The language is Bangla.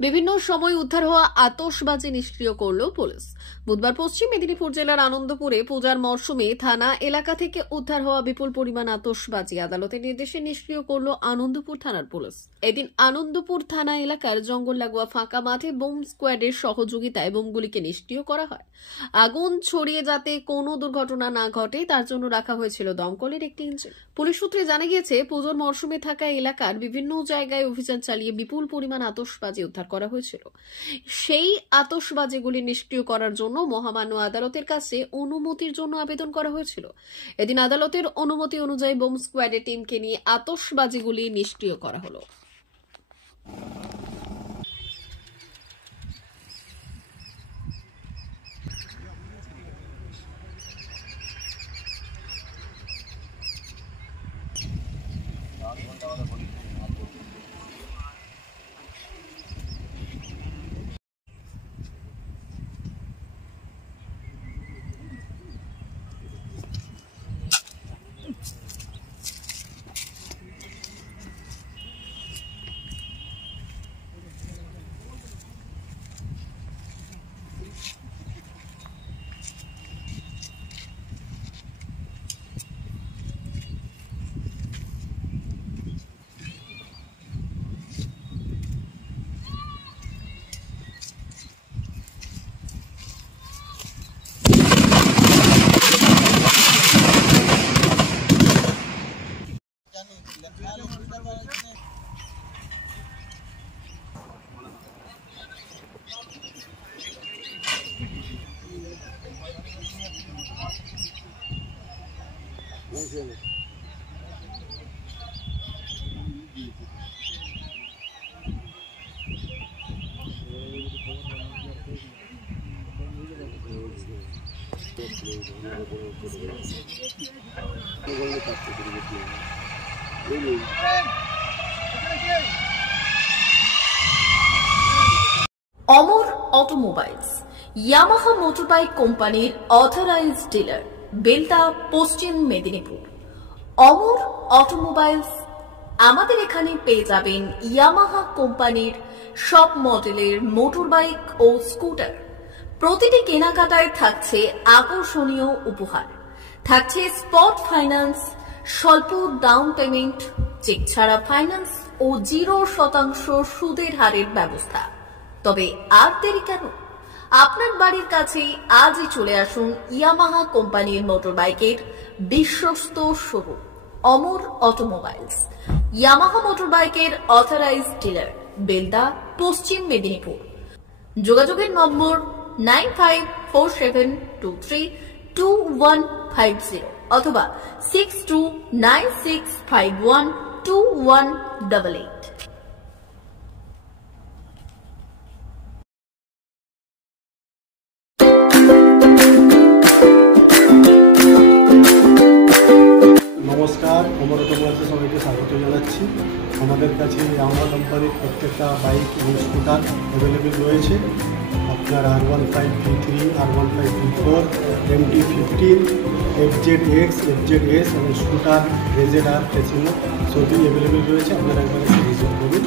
বিভিন্ন সময় উদ্ধার হওয়া আতশবাজি নিষ্ক্রিয় করল পুলিশ। বুধবার পশ্চিম মেদিনীপুর জেলার আনন্দপুরে পূজার মরশুমে থানা এলাকা থেকে উদ্ধার হওয়া বিপুল পরিমাণ আতশবাজি আদালতের নির্দেশে নিষ্ক্রিয় করল আনন্দপুর থানার পুলিশ। এদিন আনন্দপুর থানা এলাকার জঙ্গল লাগোয়া ফাঁকা মাঠে বোম স্কোয়াডের সহযোগিতায় বোমগুলিকে নিষ্ক্রিয় করা হয়। আগুন ছড়িয়ে যাতে কোনো দুর্ঘটনা না ঘটে তার জন্য রাখা হয়েছিল দমকলের একটি ইঞ্জিন। পুলিশ সূত্রে জানা গিয়েছে, পুজোর মরশুমে থাকা এলাকার বিভিন্ন জায়গায় অভিযান চালিয়ে বিপুল পরিমাণ আতশবাজি উদ্ধার করা হয়েছিল। সেই আতশবাজিগুলি নিষ্ক্রিয় করার জন্য মহামান্য আদালতের কাছে অনুমতির জন্য আবেদন করা হয়েছিল। এদিন আদালতের অনুমতি অনুযায়ী বোম স্কোয়াডের টিমকে নিয়ে আতশবাজিগুলি নিষ্ক্রিয় করা হলো। অমর অটোমোবাইলস ইয়ামাহা মোটরবাইক কোম্পানির অথরাইজড ডিলার, বেলদা, পশ্চিম মেদিনীপুর। অমর অটোমোবাইলস, আমাদের এখানে পেয়ে যাবেন ইয়ামাহা কোম্পানির সব মডেলের মোটরবাইক ও স্কুটার। প্রতিটি কেনাকাটায় থাকছে আকর্ষণীয় উপহার, থাকছে স্পট ফাইন্যান্স, স্বল্প ডাউন পেমেন্ট, চেক ছাড়া ফাইন্যান্স ও 0% সুদের হারের ব্যবস্থা। তবে আর দেরি কেন? আপনার বাড়ির কাছেই আজই চলে আসুন ইয়ামাহা কোম্পানির মোটরবাইকের বিশ্বস্ত শোরুম অমর অটোমোবাইলস, ইয়ামাহা মোটরবাইকের অথরাইজড ডিলার, বেলদা, পশ্চিম মেদিনীপুর। যোগাযোগের নম্বর 9547232150 অথবা 6296512188। নমস্কার, অমর অটোমোবাইলসে সবাইকে স্বাগত জানাচ্ছি। আমাদের কাছে ইয়ামাহা কোম্পানির প্রত্যেকটা বাইক এবং স্কুটার অ্যাভেলেবেল রয়েছে। আপনার R15V3, R15V4, MT15, FZX, FZS এবং স্কুটার RZR, ফেসিনো সবই অ্যাভেলেবেল রয়েছে। আপনারা একবার এসে ভিজিট করুন।